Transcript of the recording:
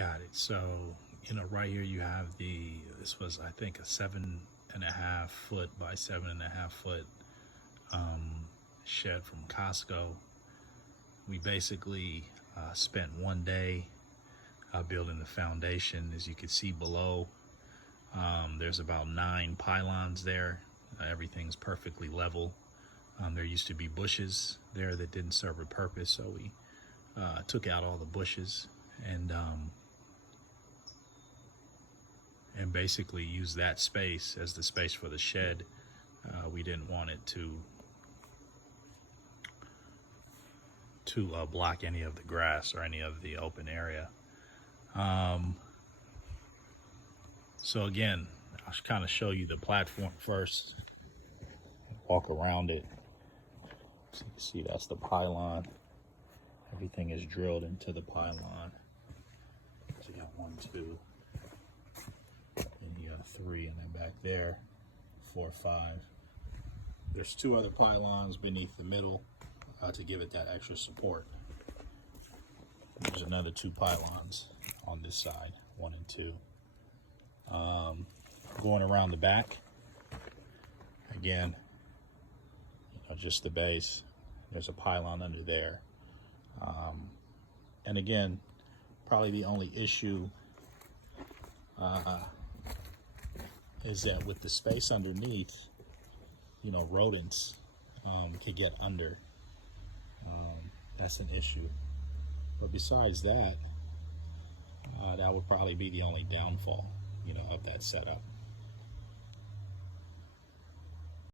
Got it. So, right here you have this was, I think, a 7.5 foot by 7.5 foot shed from Costco. We basically spent one day building the foundation. As you can see below, there's about 9 pylons there. Everything's perfectly level. There used to be bushes there that didn't serve a purpose, so we took out all the bushes and basically used that space as the space for the shed. We didn't want it to block any of the grass or any of the open area. So again, I'll kind of show you the platform first. Walk around it. So you can see that's the pylon. Everything is drilled into the pylon. So you got 1, 2, and you got 3, and then back there, 4, 5. There's 2 other pylons beneath the middle to give it that extra support. There's another 2 pylons on this side, 1 and 2. Going around the back, again, just the base. There's a pylon under there. And again, probably the only issue is that with the space underneath, rodents could get under. That's an issue. But besides that, that would probably be the only downfall, of that setup.